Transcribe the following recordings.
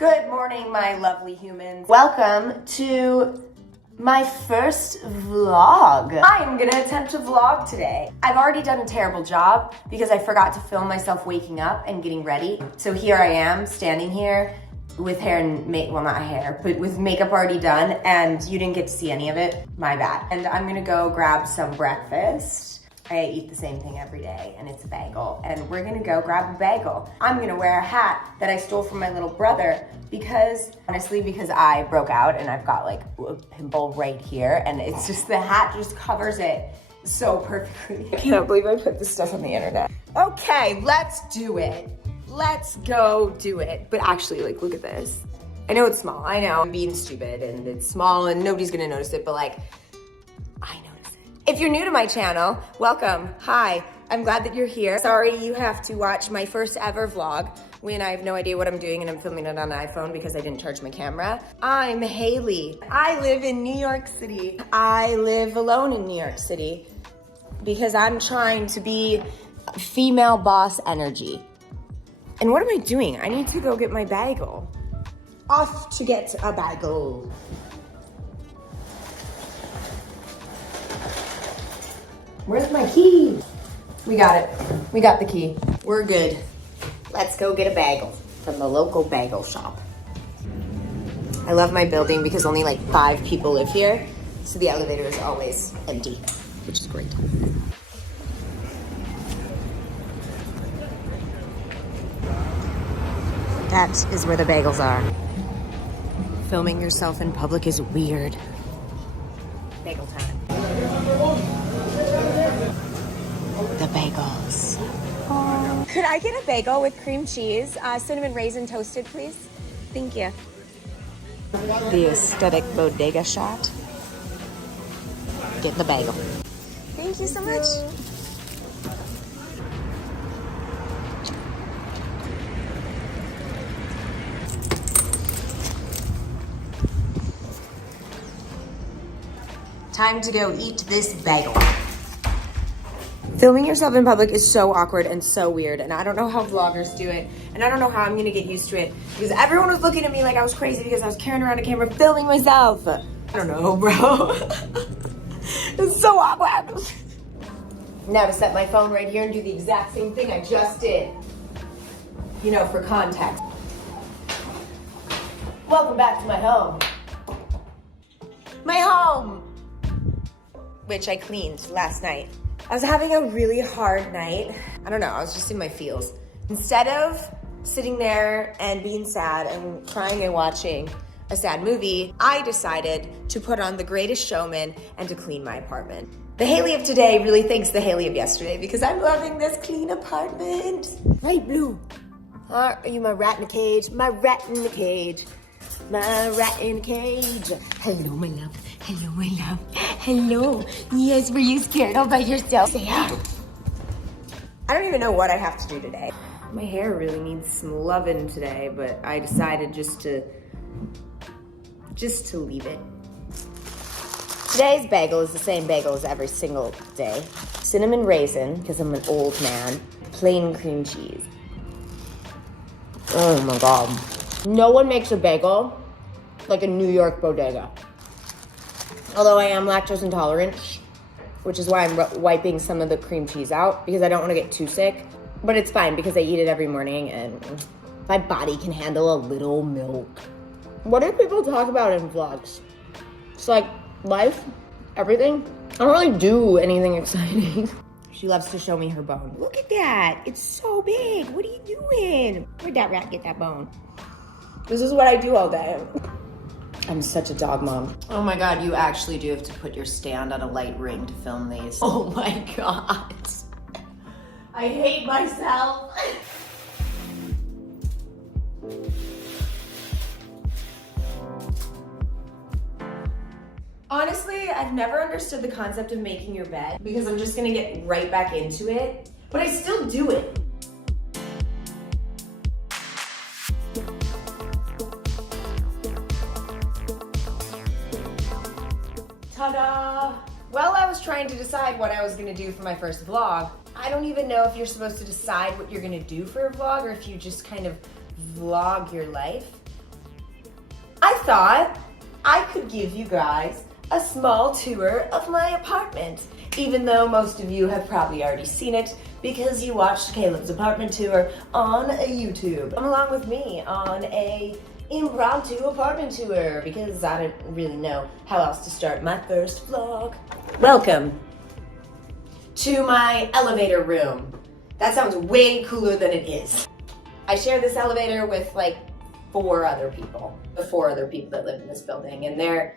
Good morning, my lovely humans. Welcome to my first vlog. I'm gonna attempt to vlog today. I've already done a terrible job because I forgot to film myself waking up and getting ready. So here I am, standing here with hair and well, not hair, but with makeup already done, and you didn't get to see any of it. My bad. And I'm gonna go grab some breakfast. I eat the same thing every day, and it's a bagel. And we're gonna go grab a bagel. I'm gonna wear a hat that I stole from my little brother because, honestly, because I broke out and I've got like a pimple right here, and it's just, the hat just covers it so perfectly. I can't believe I put this stuff on the internet. Okay, let's do it. Let's go do it. But actually, like, look at this. I know it's small, I know I'm being stupid and it's small and nobody's gonna notice it, but like, I notice it. If you're new to my channel, welcome, hi. I'm glad that you're here. Sorry you have to watch my first ever vlog when I have no idea what I'm doing and I'm filming it on an iPhone because I didn't charge my camera. I'm Haley. I live in New York City. I live alone in New York City because I'm trying to be female boss energy. And what am I doing? I need to go get my bagel. Off to get a bagel. Where's my key? We got it. We got the key. We're good. Let's go get a bagel from the local bagel shop. I love my building because only like 5 people live here, so the elevator is always empty, which is great. That is where the bagels are. Filming yourself in public is weird. Bagel time. The bagels. Oh. Could I get a bagel with cream cheese, cinnamon raisin toasted, please? Thank you. The aesthetic bodega shot. Get the bagel. Thank you so much. Time to go eat this bagel. Filming yourself in public is so awkward and so weird, and I don't know how vloggers do it, and I don't know how I'm gonna get used to it, because everyone was looking at me like I was crazy because I was carrying around a camera filming myself. I don't know, bro. It's so awkward. Now to set my phone right here and do the exact same thing I just did. You know, for context. Welcome back to my home. My home! Which I cleaned last night. I was having a really hard night. I don't know, I was just in my feels. Instead of sitting there and being sad and crying and watching a sad movie, I decided to put on The Greatest Showman and to clean my apartment. The Haley of today really thanks the Haley of yesterday because I'm loving this clean apartment. Right, Blue? Are you my rat in a cage? My rat in the cage. My rat in a cage. Hello, my love. Hello, my love. Hello. Yes, were you scared all by yourself? Say hi. I don't even know what I have to do today. My hair really needs some loving today, but I decided just to leave it. Today's bagel is the same bagel as every single day. Cinnamon raisin, because I'm an old man. Plain cream cheese. Oh my God. No one makes a bagel like a New York bodega. Although I am lactose intolerant, which is why I'm wiping some of the cream cheese out because I don't want to get too sick. But it's fine because I eat it every morning and my body can handle a little milk. What do people talk about in vlogs? It's like life, everything. I don't really do anything exciting. She loves to show me her bone. Look at that, it's so big. What are you doing? Where'd that rat get that bone? This is what I do all day. I'm such a dog mom. Oh my God, you actually do have to put your stand on a light ring to film these. Oh my God. I hate myself. Honestly, I've never understood the concept of making your bed because I'm just gonna get right back into it, but I still do it. Ta-da! Well, I was trying to decide what I was gonna do for my first vlog. I don't even know if you're supposed to decide what you're gonna do for a vlog or if you just kind of vlog your life. I thought I could give you guys a small tour of my apartment, even though most of you have probably already seen it because you watched Caleb's apartment tour on YouTube. Come along with me on a impromptu apartment tour because I don't really know how else to start my first vlog. Welcome to my elevator room. That sounds way cooler than it is. I share this elevator with like the four other people that live in this building, and they're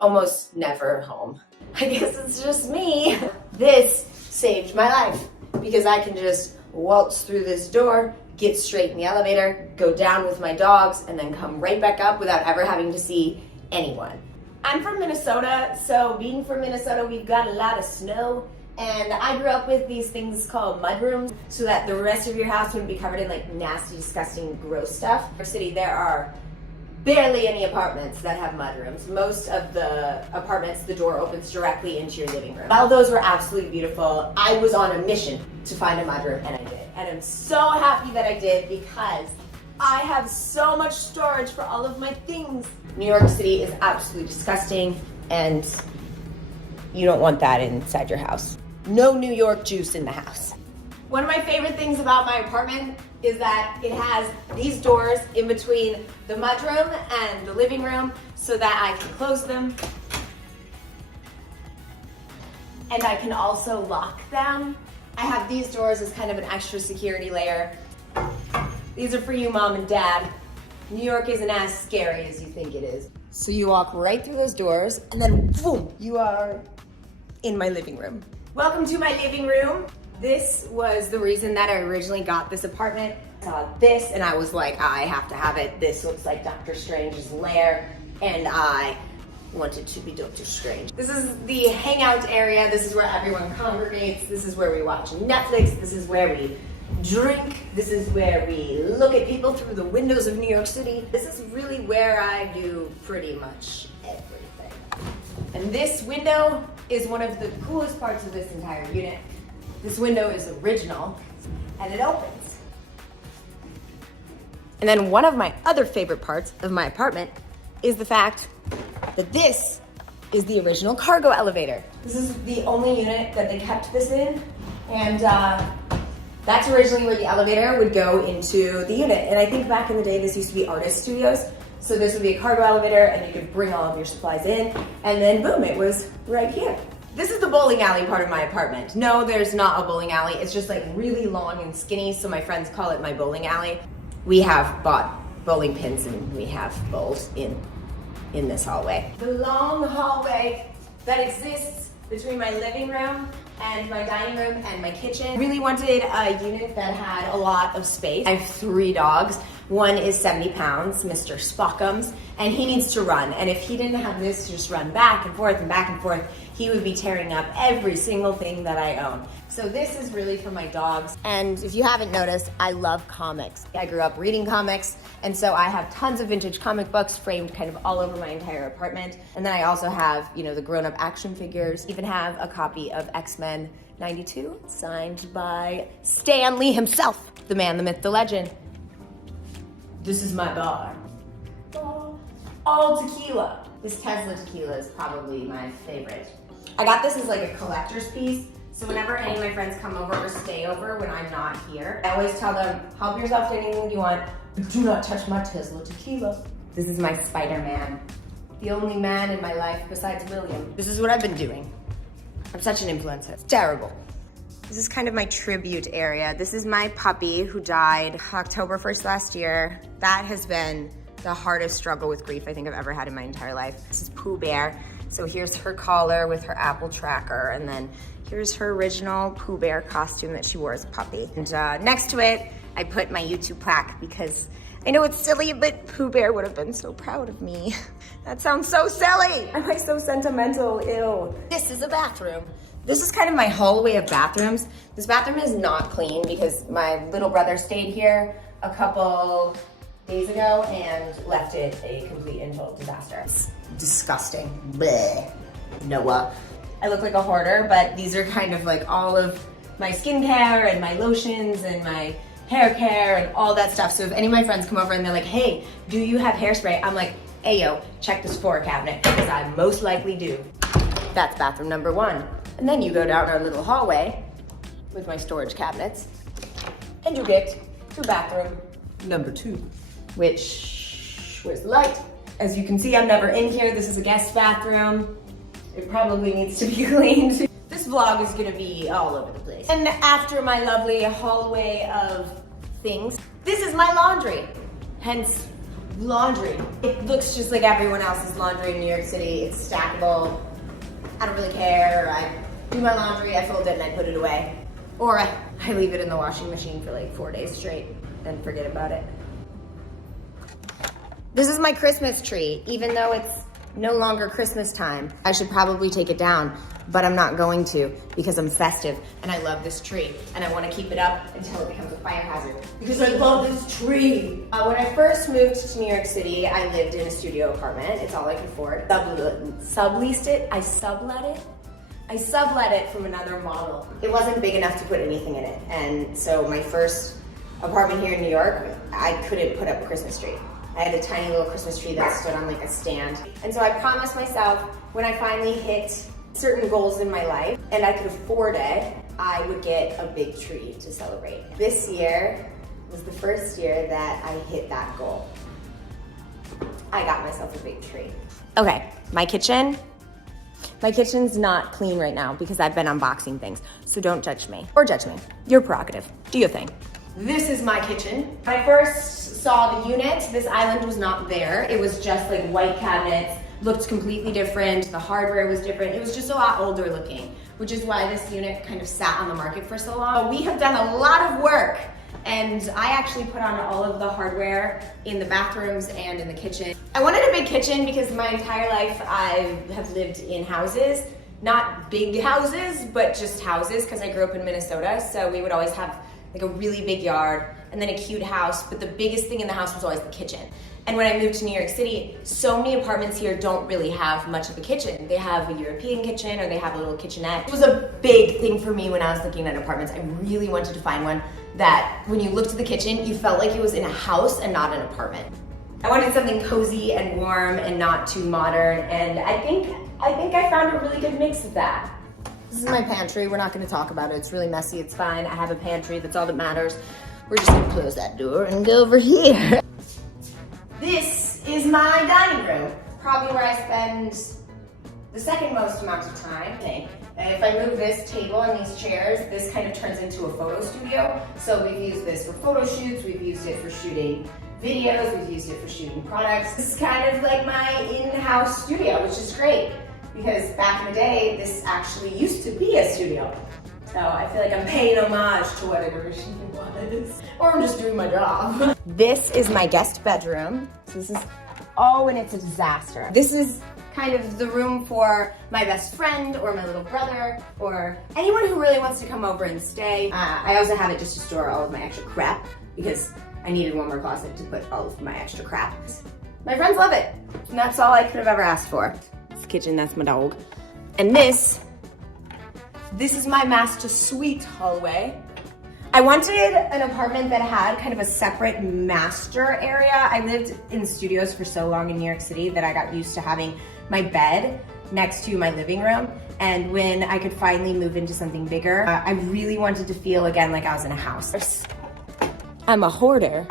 almost never home. I guess it's just me. This saved my life because I can just waltz through this door, get straight in the elevator, go down with my dogs, and then come right back up without ever having to see anyone. I'm from Minnesota, so being from Minnesota, we've got a lot of snow. And I grew up with these things called mudrooms so that the rest of your house wouldn't be covered in like nasty, disgusting, gross stuff. In our city, there are barely any apartments that have mudrooms. Most of the apartments, the door opens directly into your living room. While those were absolutely beautiful, I was on a mission to find a mudroom, and I did. And I'm so happy that I did because I have so much storage for all of my things. New York City is absolutely disgusting, and you don't want that inside your house. No New York juice in the house. One of my favorite things about my apartment is that it has these doors in between the mudroom and the living room so that I can close them. And I can also lock them. I have these doors as kind of an extra security layer. These are for you, Mom and Dad. New York isn't as scary as you think it is. So you walk right through those doors and then boom, you are in my living room. Welcome to my living room. This was the reason that I originally got this apartment. I saw this and I was like, I have to have it. This looks like Dr. Strange's lair, and I wanted to be Dr. Strange. This is the hangout area. This is where everyone congregates. This is where we watch Netflix. This is where we drink. This is where we look at people through the windows of New York City. This is really where I do pretty much everything. And this window is one of the coolest parts of this entire unit. This window is original and it opens. And then one of my other favorite parts of my apartment is the fact that this is the original cargo elevator. This is the only unit that they kept this in, and that's originally where the elevator would go into the unit. And I think back in the day, this used to be artist studios. So this would be a cargo elevator and you could bring all of your supplies in, and then boom, it was right here. This is the bowling alley part of my apartment. No, there's not a bowling alley. It's just like really long and skinny, so my friends call it my bowling alley. We have bought bowling pins and we have bowls in this hallway. The long hallway that exists between my living room and my dining room and my kitchen. I really wanted a unit that had a lot of space. I have 3 dogs. One is 70 pounds, Mr. Spockums, and he needs to run. And if he didn't have this to just run back and forth and back and forth, he would be tearing up every single thing that I own. So this is really for my dogs. And if you haven't noticed, I love comics. I grew up reading comics, and so I have tons of vintage comic books framed kind of all over my entire apartment. And then I also have, you know, the grown-up action figures. Even have a copy of X-Men '92, signed by Stan Lee himself, the man, the myth, the legend. This is my bar. All tequila. This Tesla tequila is probably my favorite. I got this as like a collector's piece, so whenever any of my friends come over or stay over when I'm not here, I always tell them, help yourself to anything you want, but do not touch my Tesla tequila. This is my Spider-Man. The only man in my life besides William. This is what I've been doing. I'm such an influencer. It's terrible. This is kind of my tribute area. This is my puppy who died October 1st last year. That has been the hardest struggle with grief I think I've ever had in my entire life. This is Pooh Bear. So here's her collar with her Apple tracker, and then here's her original Pooh Bear costume that she wore as a puppy. And next to it, I put my YouTube plaque because I know it's silly, but Pooh Bear would have been so proud of me. That sounds so silly. Am I so sentimental? Ew. This is a bathroom. This is kind of my hallway of bathrooms. This bathroom is not clean because my little brother stayed here a couple days ago and left it a complete and total disaster. It's disgusting. Bleh. Noah. I look like a hoarder, but these are kind of like all of my skincare and my lotions and my hair care and all that stuff. So if any of my friends come over and they're like, hey, do you have hairspray? I'm like, Ayo, check this floor cabinet, because I most likely do. That's bathroom number 1. And then you go down our little hallway with my storage cabinets, and you get to bathroom number 2, which, where's the light? As you can see, I'm never in here. This is a guest bathroom. It probably needs to be cleaned. This vlog is gonna be all over the place. And after my lovely hallway of things, this is my laundry, hence laundry. It looks just like everyone else's laundry in New York City. It's stackable. I don't really care. I do my laundry, I fold it, and I put it away. Or I leave it in the washing machine for like 4 days straight and forget about it. This is my Christmas tree, even though it's no longer Christmas time. I should probably take it down, but I'm not going to because I'm festive and I love this tree and I want to keep it up until it becomes a fire hazard because I love this tree. When I first moved to New York City, I lived in a studio apartment. It's all I could afford. Subleased it. I sublet it from another model. It wasn't big enough to put anything in it. And so my first apartment here in New York, I couldn't put up a Christmas tree. I had a tiny little Christmas tree that stood on like a stand. And so I promised myself when I finally hit certain goals in my life and I could afford it, I would get a big tree to celebrate. This year was the first year that I hit that goal. I got myself a big tree. Okay, my kitchen. My kitchen's not clean right now because I've been unboxing things. So don't judge me or judge me. Your prerogative. Do your thing. This is my kitchen. When I first saw the unit, this island was not there. It was just like white cabinets, looked completely different. The hardware was different. It was just a lot older looking, which is why this unit kind of sat on the market for so long. We have done a lot of work and I actually put on all of the hardware in the bathrooms and in the kitchen. I wanted a big kitchen because my entire life I have lived in houses. Not big houses, but just houses because I grew up in Minnesota. So we would always have like a really big yard and then a cute house, but the biggest thing in the house was always the kitchen. And when I moved to New York City, so many apartments here don't really have much of a kitchen. They have a European kitchen or they have a little kitchenette. It was a big thing for me when I was looking at apartments. I really wanted to find one that when you looked at the kitchen, you felt like it was in a house and not an apartment. I wanted something cozy and warm and not too modern, and I think I found a really good mix of that. This is my pantry. We're not going to talk about it. It's really messy. It's fine. I have a pantry. That's all that matters. We're just going to close that door and go over here. This is my dining room. Probably where I spend the second most amount of time. If I move this table and these chairs, this kind of turns into a photo studio. So we've used this for photo shoots. We've used it for shooting videos. We've used it for shooting products. This is kind of like my in-house studio, which is great. Because back in the day, this actually used to be a studio. So I feel like I'm paying homage to what it originally was. Or I'm just doing my job. This is my guest bedroom. So this is, oh, and it's a disaster. This is kind of the room for my best friend or my little brother or anyone who really wants to come over and stay. I also have it just to store all of my extra crap because I needed one more closet to put all of my extra crap. My friends love it. And that's all I could have ever asked for. Kitchen, that's my dog. And this is my master suite hallway. I wanted an apartment that had kind of a separate master area. I lived in studios for so long in New York City that I got used to having my bed next to my living room. And when I could finally move into something bigger, I really wanted to feel again like I was in a house. I'm a hoarder.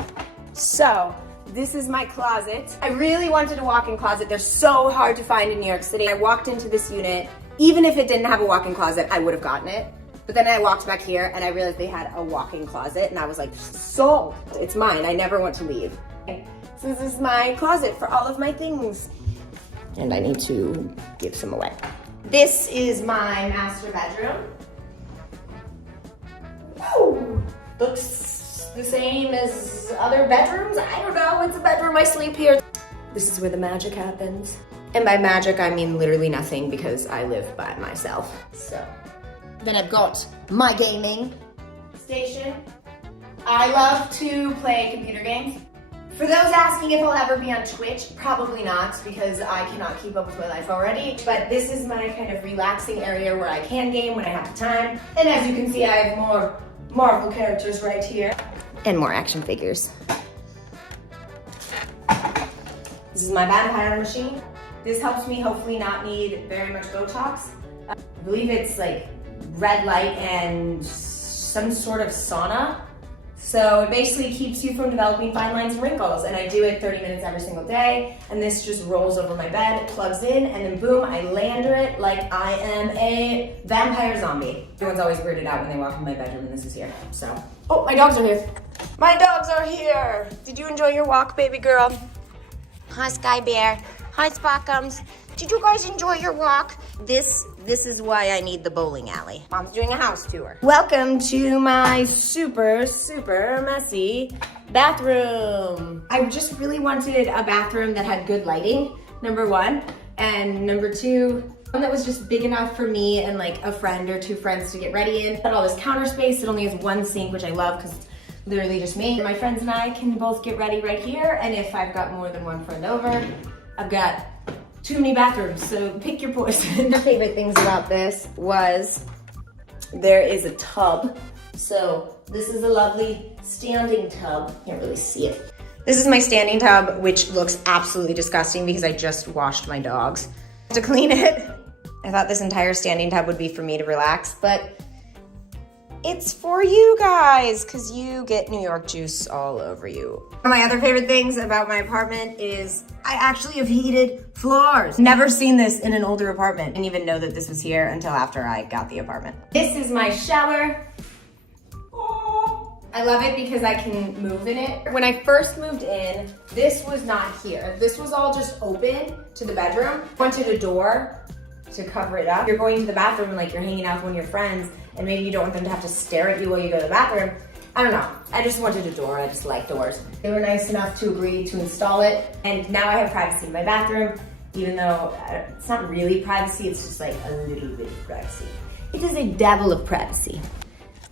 So this is my closet. I really wanted a walk-in closet. They're so hard to find in New York City. I walked into this unit. Even if it didn't have a walk-in closet, I would have gotten it. But then I walked back here and I realized they had a walk-in closet and I was like, sold. It's mine. I never want to leave. So this is my closet for all of my things. And I need to give some away. This is my master bedroom. Woo! Looks the same as other bedrooms. I don't know, it's a bedroom, I sleep here. This is where the magic happens. And by magic, I mean literally nothing because I live by myself. So, then I've got my gaming station. I love to play computer games. For those asking if I'll ever be on Twitch, probably not because I cannot keep up with my life already. But this is my kind of relaxing area where I can game when I have the time. And as you can see, I have more Marvel characters right here. And more action figures. This is my vampire machine. This helps me hopefully not need very much Botox. I believe it's like red light and some sort of sauna. So it basically keeps you from developing fine lines and wrinkles. And I do it 30 minutes every single day. And this just rolls over my bed, plugs in, and then boom, I lander it like I am a vampire zombie. Everyone's always weirded out when they walk in my bedroom and this is here, so. Oh, my dogs are here. My dogs are here. Did you enjoy your walk, baby girl? Hi, Sky Bear. Hi, Spockums. Did you guys enjoy your walk? This is why I need the bowling alley. Mom's doing a house tour. Welcome to my super messy bathroom. I just really wanted a bathroom that had good lighting, number one. And number two, one that was just big enough for me and like a friend or two friends to get ready in. Got all this counter space. It only has one sink, which I love because it's literally just me. My friends and I can both get ready right here. And if I've got more than one friend over, I've got too many bathrooms, so pick your poison. My favorite things about this was there is a tub. So this is a lovely standing tub. Can't really see it. This is my standing tub, which looks absolutely disgusting because I just washed my dogs. To clean it, I thought this entire standing tub would be for me to relax, but it's for you guys because you get New York juice all over you. One of my other favorite things about my apartment is I actually have heated floors. Never seen this in an older apartment. Didn't even know that this was here until after I got the apartment. This is my shower. Oh, I love it because I can move in it. When I first moved in, this was not here. This was all just open to the bedroom. Wanted a door to cover it up. You're going to the bathroom and like you're hanging out with one of your friends and maybe you don't want them to have to stare at you while you go to the bathroom. I don't know. I just wanted a door. I just like doors. They were nice enough to agree to install it. And now I have privacy in my bathroom, even though it's not really privacy. It's just like a little bit of privacy. It is a dabble of privacy.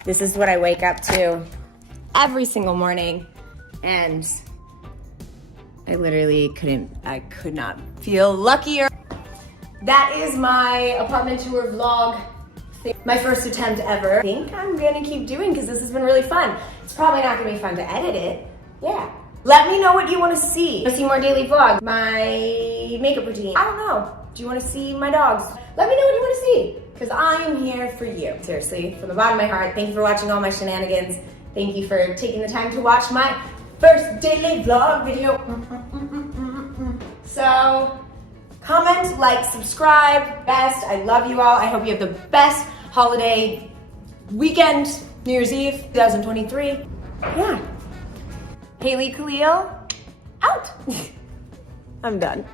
This is what I wake up to every single morning. And I literally could not feel luckier. That is my apartment tour vlog. My first attempt ever. I think I'm gonna keep doing because this has been really fun. It's probably not gonna be fun to edit it. Yeah. Let me know what you wanna see. Want to see more daily vlogs? My makeup routine? I don't know. Do you wanna see my dogs? Let me know what you wanna see because I am here for you. Seriously, from the bottom of my heart, thank you for watching all my shenanigans. Thank you for taking the time to watch my first daily vlog video. So, comment, like, subscribe, best. I love you all. I hope you have the best holiday weekend, New Year's Eve, 2023. Yeah. Haley Khalil, out. I'm done.